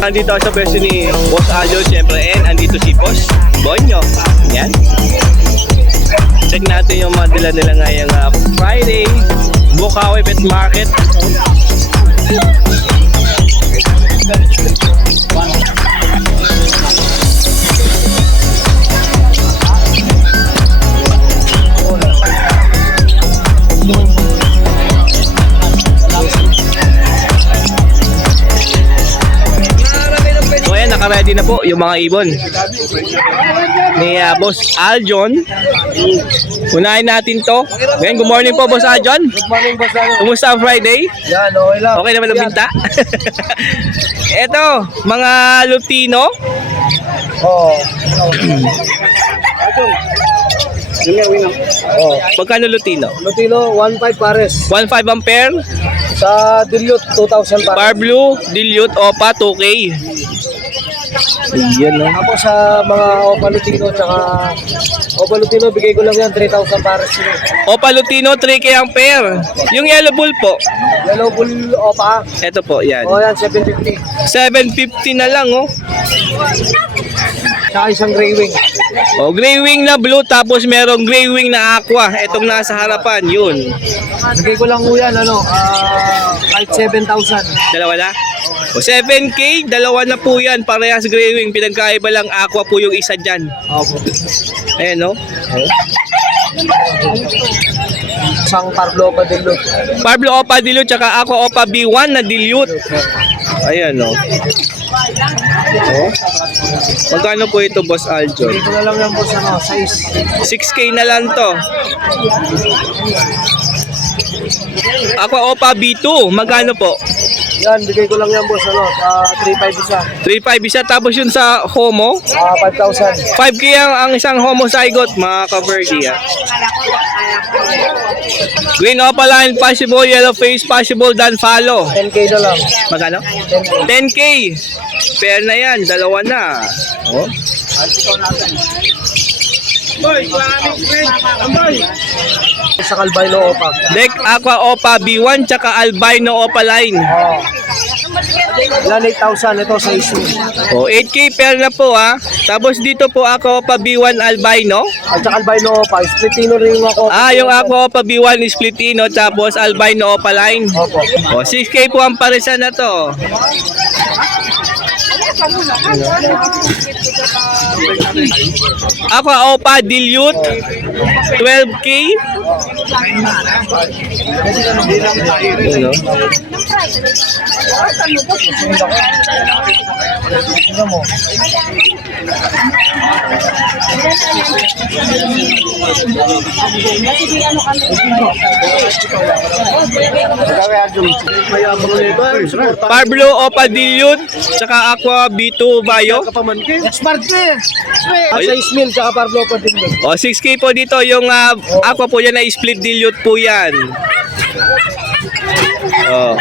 Nandito ako sa pwesto ni Boss Aljo, siyempre, and andito si Boss Bonyo. Yan. Check natin yung mga dala nila ngayong Friday. Bukawi Pet Market. So ayan, naka-ready na po yung mga ibon ni Boss Aljon. Unahin natin to. Ngayon, good morning po, Boss Aljon. Good morning, Boss Aljon. Kumusta ang Friday? Yan, okay lang. Okay naman ang binta? Eto, mga Lutino. Oo. Oh. Pagkano Lutino? Lutino, 1.5 pares. 1.5 ang pair. Sa Dilute, 2,000 pares. Bar Blue, Dilute, Opa, 2K. Yan, no? Ako sa mga Opa Lutino, tsaka Opa Lutino, bigay ko lang yan, 3,000 pares. Opa Lutino, 3K ang pair. Yung Yellow Bull po. Yellow Bull Opa. Eto po, yan. O yan, 750. 750 na lang, oh. Tsaka isang Grey Wing. Oh, Grey Wing na blue, tapos merong Grey Wing na aqua. Etong nasa harapan, yun. Bigay ko lang po yan, kahit 7,000. Dalawa na? O, 7K, dalawa na po yan. Parehas Grey Wing. Pinagkaiba lang aqua po yung isa dyan. Opo. Ayan, no? Isang Pablo Opa Dilute. Pablo Opa Dilute, tsaka Aqua Opa B1 na Dilute. Ayan, no? Oh. Magkano po ito, Boss Aljo? Bigay ko na lang yan po sa size. 6K na lang to. Aqua Opa B2, magkano po? Yan, bigay ko lang yan po sa 3,500 isa. 3.5 isa, tapos yun sa Homo. 5,000. 5K ang isang homozygote, mga ka-birdie. Green opaline, possible yellow face, possible dan follow. 10K na lang. Magkano? 10K. 10K. Pair na yan, dalawa na. Oh. Sa Calbino Opa. Deck Aqua Opa B1 tsaka Albino Opaline. Yan, 8,000. Ito sa issue. Oh, 8K pair na po, ha. Tapos dito po Aqua Opa B1 Albino. At sa Calbino Opa. Splitino rin ako. Yung Aqua Opa B1 is Splitino, tapos Albino Opaline. Opo. Oh, 6K po ang parisa na to. Aqua Opa Dilute 12K. Ano? Tingnan mo. Pablo Opa Dilute tsaka Aqua B2 Bayo. Smart ka. At sa Ismail, tsaka Pablo Opa din. O, 6K po dito. Yung Aqua po yan na split dilute po yan. Oh.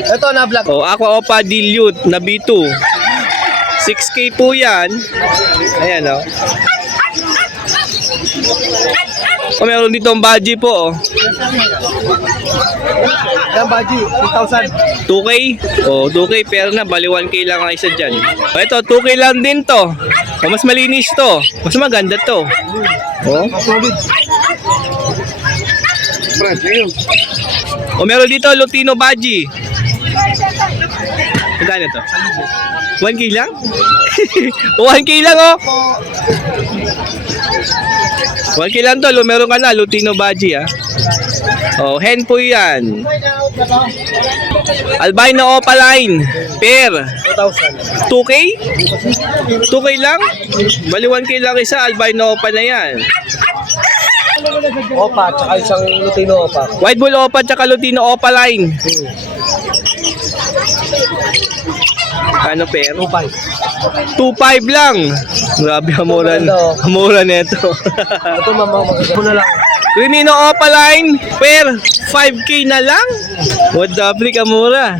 Ito na vlog. O, Aqua Opa Dilute na B2. 6K po yan. Ayan, o. O, meron dito ang Baji po, o. Yan, Baji. 8,000. 2K? O, 2K. Pero na, bali 1K lang ang isa dyan. O, ito, 2K lang din to. O, mas malinis to. Mas maganda to. O. Solid. O, meron dito, Lutino Baji. Magkano to? 1K lang? 1K lang, oh. 1K lang to. Meron ka na, Lutino Baji, ah. Oh, hen po yan. Albino Opaline. Pair. 2,000. 2K? 2K lang? Bali 1K lang isa. Albino Opa na yan. Opa, tsaka isang Lutino Opa. White Bull Opa tsaka Lutino Opaline. Ano pair? 2,500. 2.5 lang. Grabe, mura nito. Ito, maganda mo na lang. Crimino Opaline, pair, 5K na lang. What the freak, mura.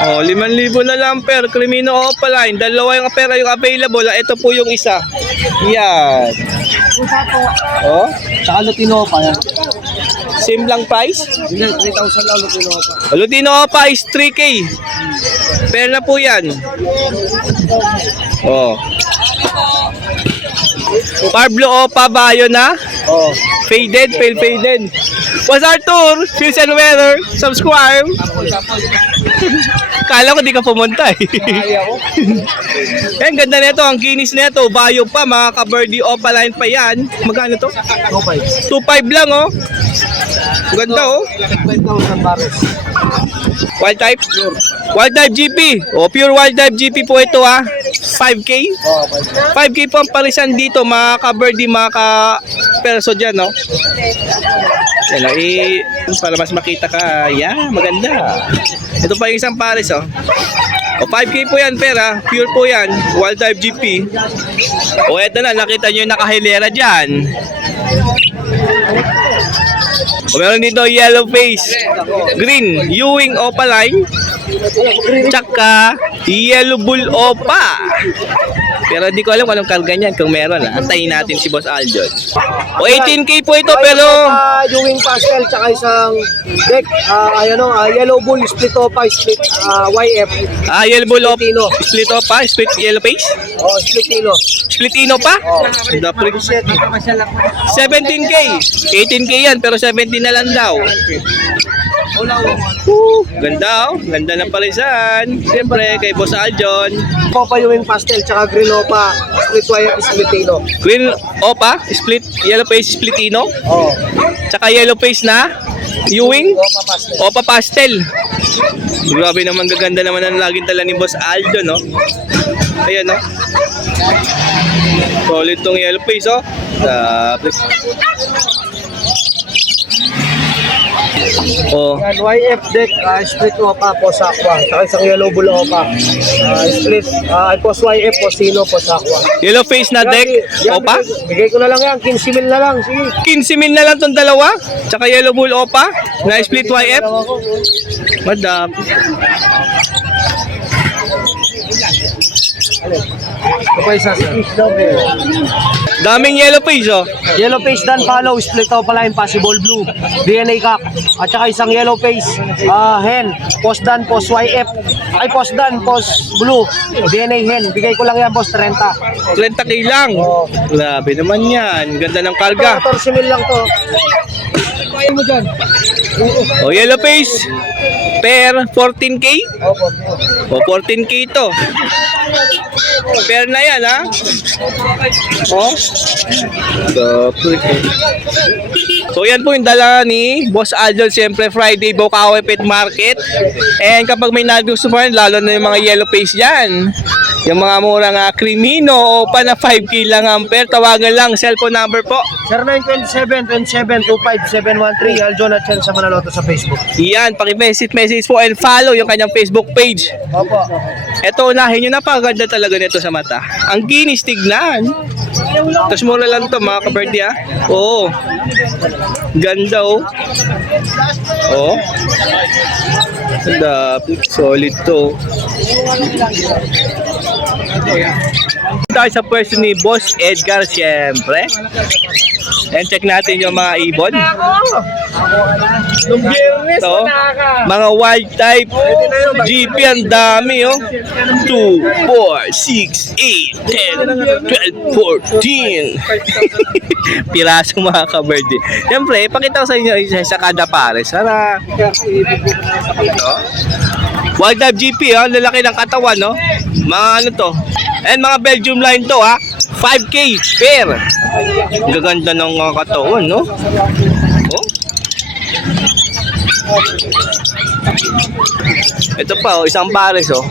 Oh, 5,000 na lang pair, Crimino Opaline. Dalawa yung pera yung available. Ito po yung isa. Yan. Oh, Tsaka Lutino Opa yan. Same lang price? Hindi, 3,000 lang Lutino Opa. Lutino Opa is 3K. Pair na po yan. Oh. Pablo Opa Bayo na. Oo. Faded, pale faded. What's Arthur? Feels and weather. Subscribe. Kala ko di ka pumunta eh. Ay ako. Ang ganda nito, ang kinis nito. Bayo pa, mga ka-birdie opaline pa yan. Magkano to? Okay. 2.5 lang oh. Ganda oh. 5,000 pares. Wild type? Wild type GP. O, pure wild type GP po ito ha. 5K? Oo, 5K po ang parisan dito, mga ka-birdie, mga ka-perso dyan, no? Yan, para mas makita ka. Yan, maganda. Ito pa yung isang pares, oh. O, 5K po yan, pera. Pure po yan. Wild type GP. O, eto na. Nakita nyo yung nakahilera dyan. O, meron dito yellow face, green, Ewing Opaline, tsaka yellow bull opa. Pero di ko alam kung anong karga niyan. Kung meron, antayin natin si Boss Aljon. O, 18K po ito, pero Ewing pastel, tsaka isang deck. Yellow bull, split Opa, split YF. yellow bull opa, Tino. split opa, split yellow face, Oo, split Tino. split ino pa. Oo. 17K, 18K yan, pero 17 na lang daw. Ganda oh, ganda ng parisan. Siyempre kay Boss Aljon. Opa Ewing pastel, tsaka green Opa, split YF, split Tino. Green opa, split yellow face, split ino, Oo. tsaka yellow face na Ewing Opa pastel. opa pastel. Grabe naman, gaganda naman ang laging tala ni Boss Aljon, no? Ayan, no? Solid tong yellow face, oh. Oh, Yan, YF deck, split Opa, post aqua. Tsaka isang yellow bull Opa. Split, post YF, post Tino, post aqua. yellow face na deck Yan, opa. Bigay ko na lang yan, 15 mil na lang. Sige. 15 min na lang tong dalawa. Tsaka yellow bull opa na split YF. Dalawa ko. Madam. Ito pa isa, sir. Daming yellow face, oh. Yellow face dan follow, split Opa line, possible blue. DNA cock. At saka isang yellow face, hen. Post dan, post YF. Ay, post dan, post blue. DNA hen. Bigay ko lang yan, boss, 30. 30K lang. Oo. Grabe naman yan. Ganda ng karga. 14 mil lang to. Kaya mo dyan. Oh, yellow face. Pair 14K. Opo. O, 14K to. Pair na yan, ha? Oh. So, yan po yung dala ni Boss Aljon. Siyempre, Friday, Bukawi Pet Market. And kapag may nagustuhan, lalo na yung mga yellow face dyan. Yung mga murang krimino o pa na 5K lang ang pair. Tawagan lang. Cellphone number po. 0927-27-25713. Aljon at Chen sa Manaloto sa Facebook. Yan, paki-message po and follow yung kanyang Facebook page. Opo. Ito, unahin nyo, napakaganda talaga nito sa mata. Ang kinis, tignan. Tapos mura lang to, mga ka-birdie, ha? Oo. Ganda, oh. Oo. Ganda. Solid to. Tayo sa pwesto ni Boss Edgar, siyempre. And check natin yung mga ibon. Nung biyernes, Ito, mga wild type GP, ang dami, oh. 2, 4, 6, 8, 10, 12, 14. Piraso, mga ka-birdie. Siyempre, pakita ko sa inyo isa sa kada pares. Sana. Ito. Wild type GP, oh. Lalaki ng katawan, no? Mga ano to. And mga Belgium line to, ha. 5K pair. Gaganda ng katawan, no? Oh. Ito pa, oh, isang pares, oh.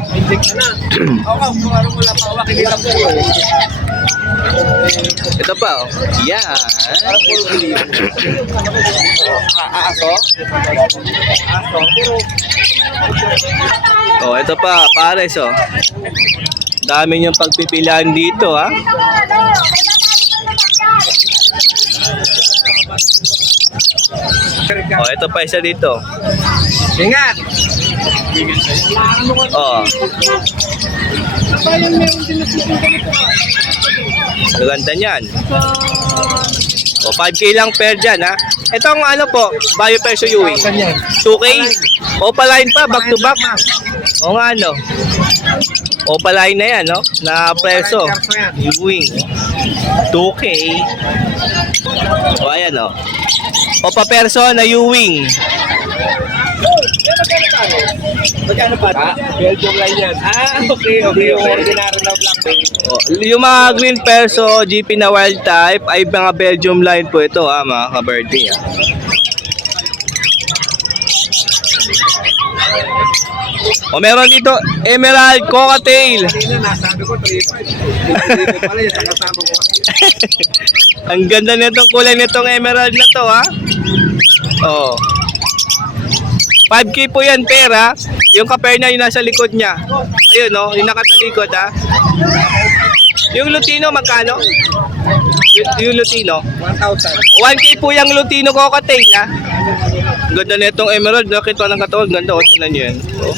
Ito pa, oh. Yan. Oh, ito pa, pares, oh. Dami niyong pagpipilian dito, ha. Oh, ito pa isa dito. Ingat! Oh. Maganda niyan. Oh, 5K lang pair dyan, ha. Itong ano po, Bio Perso Ewing. Ganyan. 2K? Opaline pa, back to back. O nga, no? Opaline na yan, no? Na preso. Ewing. 2K. O, ayan, no? Opa Perso na Ewing. Magkano pa? Belgium line yan. Okay, Yung ordinary na black bait. Yung mga green perso, GP na wild type, ay mga Belgium line po ito, mga ka-birthday. O meron dito, Emerald Cockatail. Kanina nasabi ko 3.5. Pala yung kasama ko. Ang ganda nitong kulay nitong emerald na to, ha? Oh. 5K po yan, pera. Yung ka-pair na yung nasa likod niya. Ayun, no? Yung nakatalikod, ha? Yung Lutino, magkano? Yung Lutino? 1,000. 1K po yung Lutino Cockatail, ha? Ganda nitong emerald. Nakita ng katawan. Ganda, o. Tingnan nyo yan. Oh.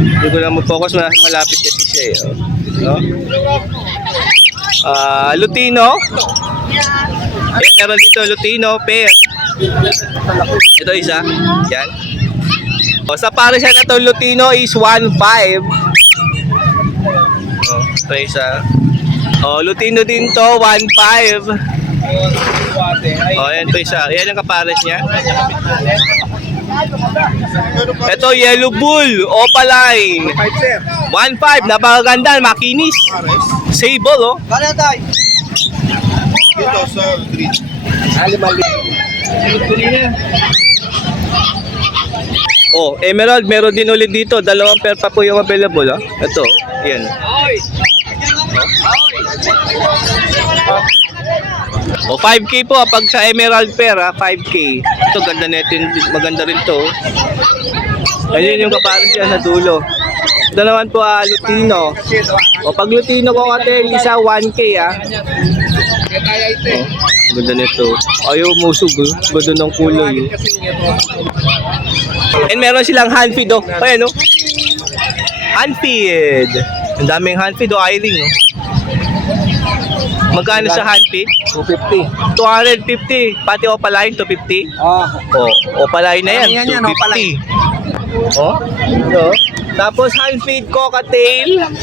Hindi ko na mag-focus. Malapit kasi siya, eh. Oh. No? Lutino. Ayan, meron dito Lutino pair. Ito isa. Yan. O, sa pares na ito, Lutino is 1.5. O, ito isa. O, Lutino din to, 1.5. O, ayan, ito isa. Ayan ang kapares niya. Ito, Yellow Bull, Opaline. 5 sir. 1.5, napakaganda, makinis. Sable, oh. Kaya tayo. Dito sa green. Alimali. Oh, Emerald, meron din ulit dito. Dalawang pair pa po yung available, oh. Ito, yan. O, 5K po, pag sa Emerald pair, 5K. Ito, ganda nito, maganda rin to. Ayun yung kapares niya sa dulo. Ito naman po, Lutino. O, pag Lutino ko kate, isa 1K, Oh, ganda nito. Ayaw musog, ganda ng kulay. And meron silang handfeed, oh. Ayan, oh. Handfeed. Ang daming handfeed, oh. Iring, oh. Magkano sa handfeed? 250. 250. Pati Opaline, 250. Oh. Oh, Opaline na yan, Ano yan yan, 250. Oh, ito. Tapos handfeed Cockatail. Ang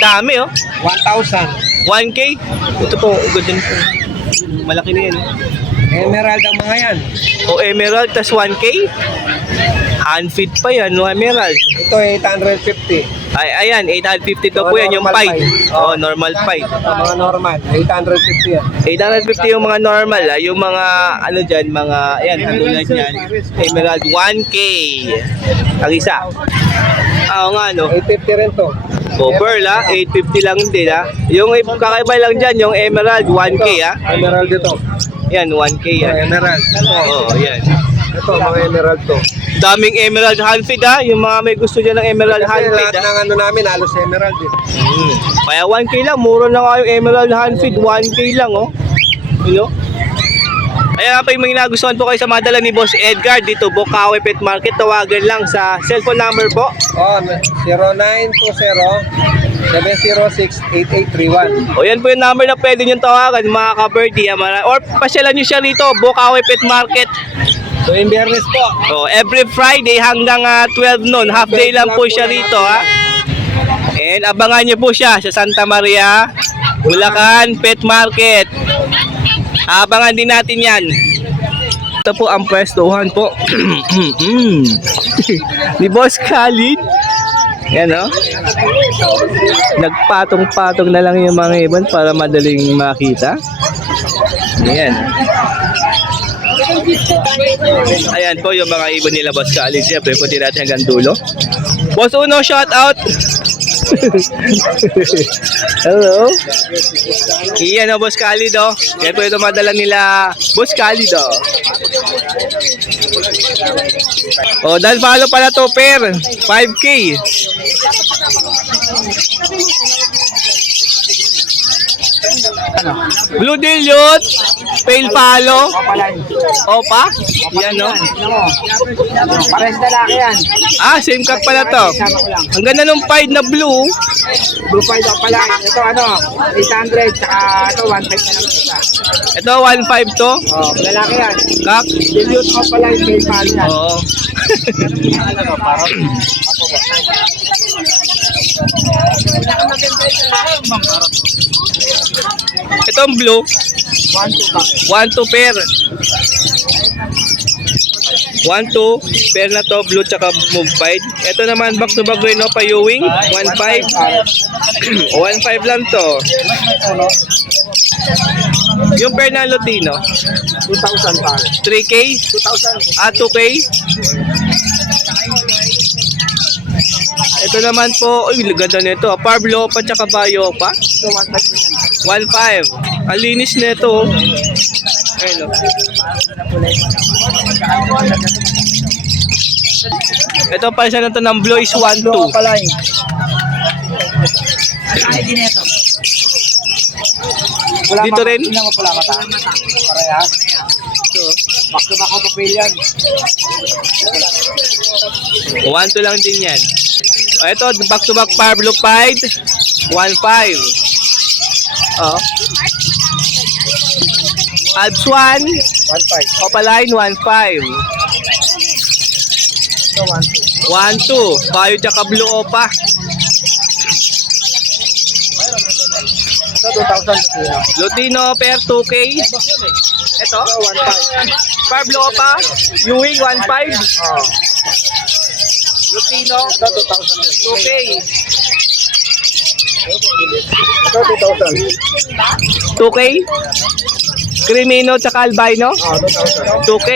dami, oh. 1,000. 1K. Ito po, good din po. Malaki na yan, oh. Emerald ang mga yan. O Emerald, tas 1K? Handfeed pa yan, no Emerald. Ito 850. Ay, ayan, 850 to po yan, yung Normal pied. pied. Oh, normal pied. Mga normal. 850 yan. 850 yung mga normal, yung mga, ano dyan, mga, ayan, katulad yan. Emerald, 1K. Ang isa. Oo nga, no. 850 rin to. O, Pearl, 850 lang din, Yung kakaiba lang dyan, yung Emerald, 1K, Emerald ito. Yan, 1K yan. Emerald. Oo, yan. Ito, mga emerald to. Daming Emerald handfeed, yung mga may gusto dyan ng Emerald Kasi handfeed, lahat ng ano namin, halos emerald eh. Kaya 1K lang, mura na nga yung Emerald handfeed, 1K lang, oh. You know? Ayan nga pa yung mga nagustuhan po kayo sa madala ni Boss Edgar dito, Bukawi Pet Market. Tawagan lang sa cellphone number po. Oh, 0920-706-8831. O yan po yung number na pwede nyo tawagan, mga ka-birdie. Or pasyalan nyo siya rito, Bukawi Pet Market. So, yung biyernes po. So, every Friday hanggang 12 noon, half day lang po siya rito, And abangan nyo po siya sa Santa Maria, Bulacan Pet Market. Abangan din natin yan. Ito po ang pwestuhan po. Ni Boss Khalid. Yan, oh. Nagpatong-patong na lang yung mga ibon para madaling makita. Ayan. Ayan po yung mga ibon nila, Boss Khalid. Siyempre, punti natin hanggang dulo. Boss Uno, shout out. Hello. Iyan, oh, Boss Khalid, oh. Yan po yung madala nila, Boss Khalid, oh. Oh, dahil follow pala to, pair. 5K. Blue Dilute. Pale palo. Opaline. Opa. Yan, no? Pares lalaki yan. Ah, same cock pala to. Sama ko lang. Ang ganda ng pied na blue. Blue Pied Opaline. Ito 800, tsaka ito 1.5 na lang isa. Ito, 1.5 to. Oh, lalaki yan. Kak. Dilute Opaline, Pale Palo yan. Oo. Itong blue, 1-2 pair. 1-2 pair na to, blue tsaka move pied. Ito naman back to back rin no, payuwing, 1.5. 1.5 lang to. Yung pair na Lutino, 2,000 pa. 3K, 2,000. 2K. Ito naman po, uy, ganda nito. Parblo pa tsaka bayo pa. Ito 1.5 yan. 1.5. Ang linis nito. Ayun, oh. Ito pa isa na to ng blue is 1.2. Opaline. Dito rin? Hindi mo pula mata. Parehas. Ito. Back to back ako papel yan. 1.2 lang din yan. O, ito, back to back Parblo pied. 1.5. Oh. Alps 1. 1.5. Opaline 1.5. Ito 1.2. 1.2. Bayo tsaka blue opa. Ito 2,000 Lutino pair 2K. Ito. 1.5. Parblo opa. Ewing 1.5. Oh. Lutino Ito 2,000. 2K. Ito 2,000. 2K. Crimino tsaka albino. Oh, 2,000. 2K.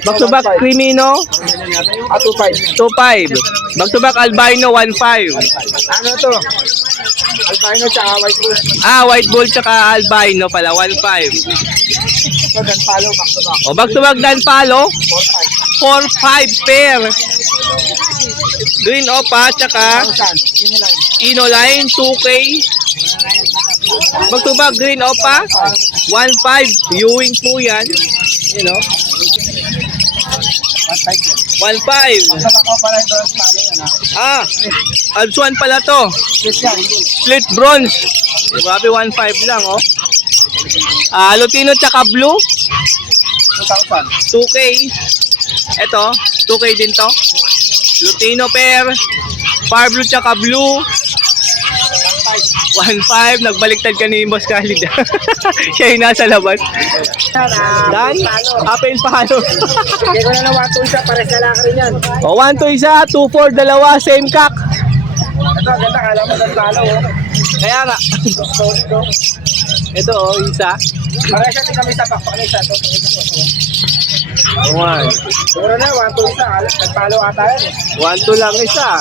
Back to back Crimino 2.5. 2.5. Back to back albino 1.5. Ano to? Albino tsaka white bull. Ah, white bull tsaka albino pala 1.5. Ito dan palo back to back. O back to back dan palo 4.5. 4.5 pair. Green opa tsaka 1,000. Inoline 2K. Back to back green opa 1.5. Ewing po yan. You know. 1.5. 1.5. Sa ako pala yung bronze palo yan ha. Ah, Alps 1 pala to. Yes yan. Split bronze. Grabe 1.5 lang oh. Ah, Lutino tsaka blue 2,000. 2K. Ito, 2K din to. Lutino pair. Parblo tsaka blue 1.5. Nagbaliktad ka ni Boss Khalid. Siya yung nasa labas. Dan? Apel palo. Bigay ko na ng 1.2 isa. Pares lalaki rin yan. O, 1 isa, 2 dalawa, same cock. Ito, ganda. Kala mo dan palo. Kaya nga. Solid to. Ito, isa. Pares yan din kami sa pakpak na isa. Ito, One. siguro na, 1.2 isa. Dan palo ata yan eh. 1-2 lang isa.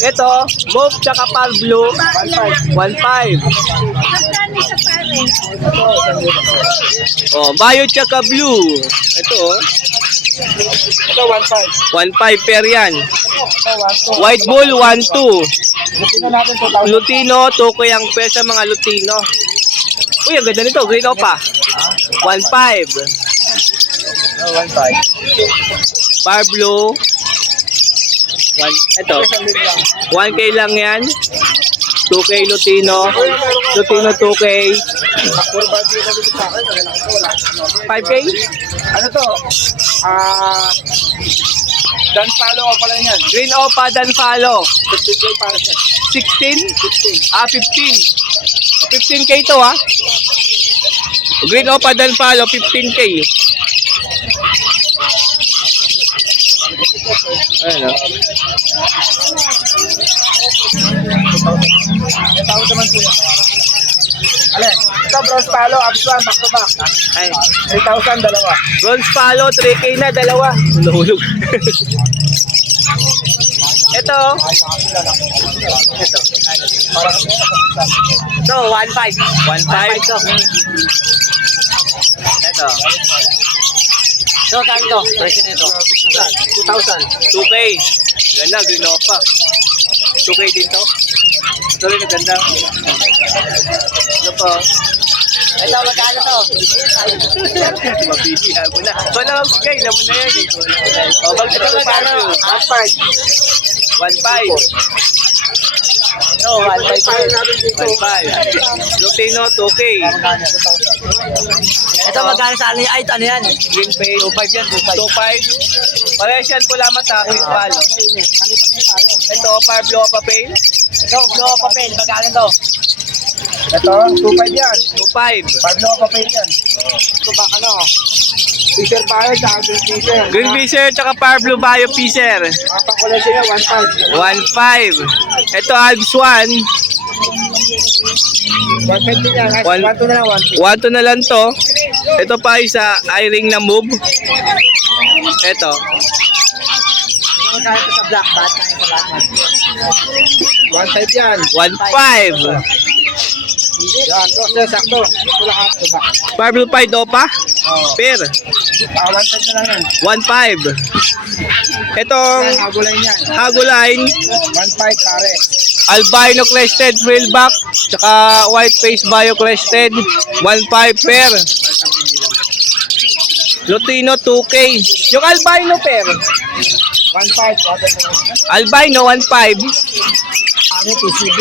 Ito, Move tsaka Parblo 1.5. 1.5. Oh, Bayo tsaka Blue. Ito, oh. Ito, 1.5. 1.5 pair yan. Ito, 1.2. White Bull 1.2. Lutino natin 2,000. Lutino, Tukoy ang pair sa mga Lutino. Uy, ang ganda nito. Green Opa. 1.5. 1.5. Parblo. Ito. 1K lang yan. 2K Lutino. Lutino 2K. 5K? Ano to? Dan palo ko pala yan. Green Opa Dan Palo. 15K para siya. 16? Ah, 15. 15K to ha. Green Opa Dan Palo, 15K. Ayan o. May tawag naman po yan. Alin? Ito, bronze palo, abs 1, back to back. Ay, 3,000, dalawa. bronze palo, 3K na, dalawa. Hulog. Ito. Ito, 1.5. 1.5 to. Ito. So, saan to? Presyo nito. 2,000. 2K. Ganda, Green Opa. 2K din to. Ito rin maganda. Ano po? Ito, magkano to? Mabibigyan mo na. Ito na magbigay. Alam mo na yan eh. O, ito magkano? 1.5. No, 1.5. 1.5. Lutino, 2K. Ito, magkano sa ano? Ay, ito ano yan? Green Pay. 2.5 yan. 2.5. Parehas yan pula mata. Green Palo. Ito, Pablo Papel. Ito, blow papel. Magkano to? Ito, 2.5 yan. 2.5. Pablo papel yan. Ito ba ano? Fisher Bayo, tsaka Green Fisher. Green Fisher tsaka Pablo Bayo Fisher. Mga pangkulay sila, 1.5. 1.5. Ito, Alps 1. 1.5 din yan. 1.2 na lang, 1.2. 1.2 na lang to. Ito pa isa, eye-ring na move. Ito. Magkano to sa black bat? Sa black bat? 1.5 yan. 1.5. Yan, to, sir, sakto. Ito lang ako ba? Pablo Pai Dopa. Pair. 1.5 na lang yan. 1.5. Itong Yan, hagulay niyan. Hagoline, 1.5 pare. albino crested frillback, tsaka white face bio crested, 1.5 pair. Lutino 2K. Yung albino pair, 1.5. albino 1.5. Ano, TCB.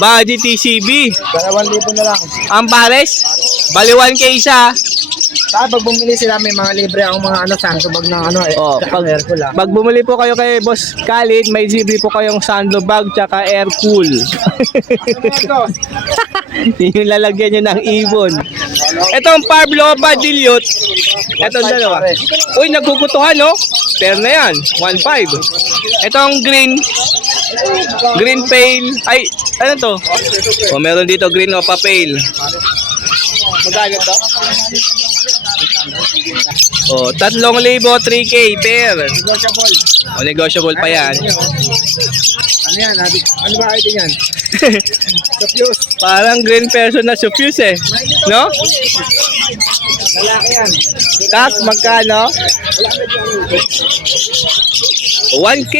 Body TCB. 2,000 na lang. Ang pares, bali 1K isa. Pag bumili sila, may mga libre akong mga ano, sandbag ng ano, Oh, tsaka Hercule ah. Pag bumili po kayo kay Boss Khalid, may libre po kayong sando bag tsaka air cool. Yung lalagyan nyo ng ibon. Itong Pablo Badiliot. Itong dalawa. Uy, nagkukutuhan no? Pair na yan. 1.5. Itong green. Green pale. Ay, ano to? O, meron dito green o pale. Magkano to? O, 3,000, 3K pair. Negotiable. O, negotiable pa yan. Ano yan? Ano ba item yan? Confused. Parang green person na suffuse eh. No? Lalaki yan. Kak, magkano? 1K.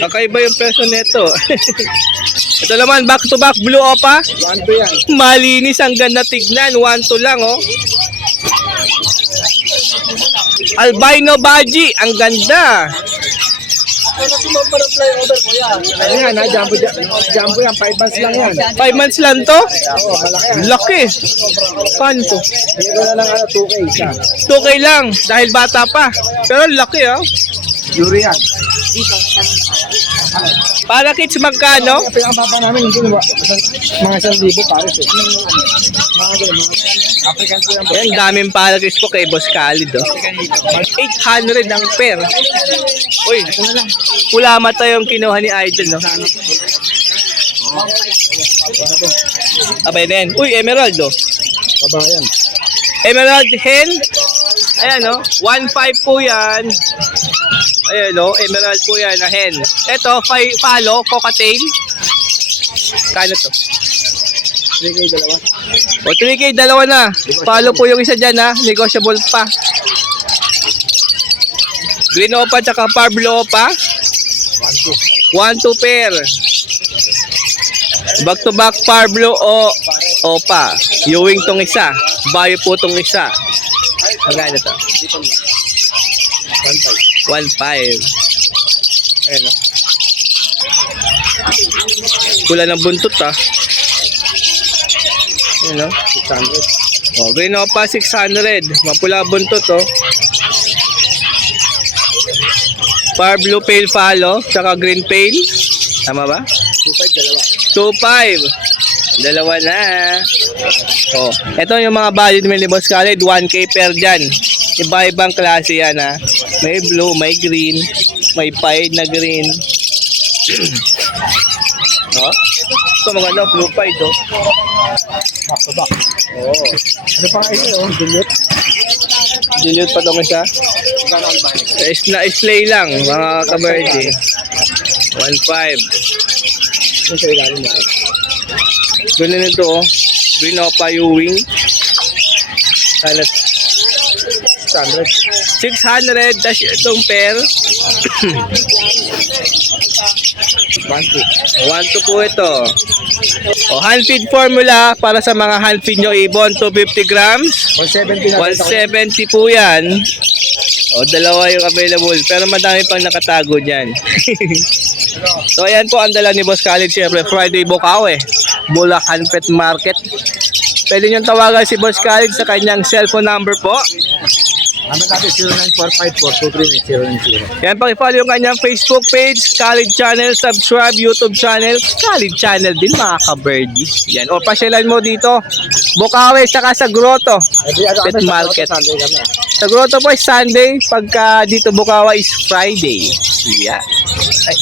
Kakaiba yung person nito. Ito naman, back to back blue opa. 1.2 yan. Malinis, ang ganda tignan. 1-2 lang oh. Albino Baji, ang ganda. Ano yan ha? Jumbo yan. 5 months lang yan. 5 months lang to? Oo, malaki yan. Laki. Paano to? Dito na lang ano, 2K isa. 2K lang, dahil bata pa. Pero laki ah. Yuri yan. Para kids magkano? Kaya pinakababa namin, hindi ba? Mga 1,000 pares eh. Mga ganun, mga African po yan. Yan, daming para kids po kay Boss Khalid oh. 800 ang pair. Uy, pula mata yung kinuha ni Idol no? Abay din. Uy, emerald oh. Baba yan. Emerald hen. Ayan oh, 1.5 po yan. Ayan oh, emerald po yan na hen. Ito, palo, cocktail. Kano to? 3K dalawa. O 3K dalawa na. Palo po yung isa dyan ha, negotiable pa. Green opa tsaka Pablo opa. 1-2 pair. Back to back Pablo o opa. Ewing tong isa. Bayo po tong isa. Magkano to? 1.5. Ayan o. Pula ng buntot ha. Ayan o. 600. O, green opa 600. Mapula buntot o. Pablo pale follow. Tsaka green pale. Tama ba? 2.5. Dalawa na. Oh, ito yung mga value ni Boss Khalid, 1K per dyan. Iba-ibang klase yan ha. May blue, may green, may pied na green. Oh, ito maganda, blue pied oh. Back to back. Oh, Ano pa kayo oh? Dilute. dilute pa itong isa. Slay lang, mga kabardi. 1.5. Yung sa ilalim na. Ganun nito oh. Green opa Ewing. Sana 600. 600 dash itong pair. 1-2 po ito. O, hand feed formula para sa mga hand feed nyo ibon, 250 grams. 170 na. 170 po yan. O, dalawa yung available. Pero madami pang nakatago dyan. So, ayan po ang dala ni Boss Khalid. Siyempre, Friday Bukaw Bulacan Pet Market. Pwede nyo tawagan si Boss Khalid sa kanyang cellphone number po. Ano natin, 0945-423-090. Yan, paki-follow yung kanyang Facebook page, Khalid Channel, subscribe, YouTube channel, Khalid Channel din mga ka-birdie. Yan, o pasyalan mo dito, Bukawi, saka sa Grotto, Pet Market. Sunday kami. Sa Grotto po is Sunday, pagka dito Bukawi is Friday. Yan. Ay.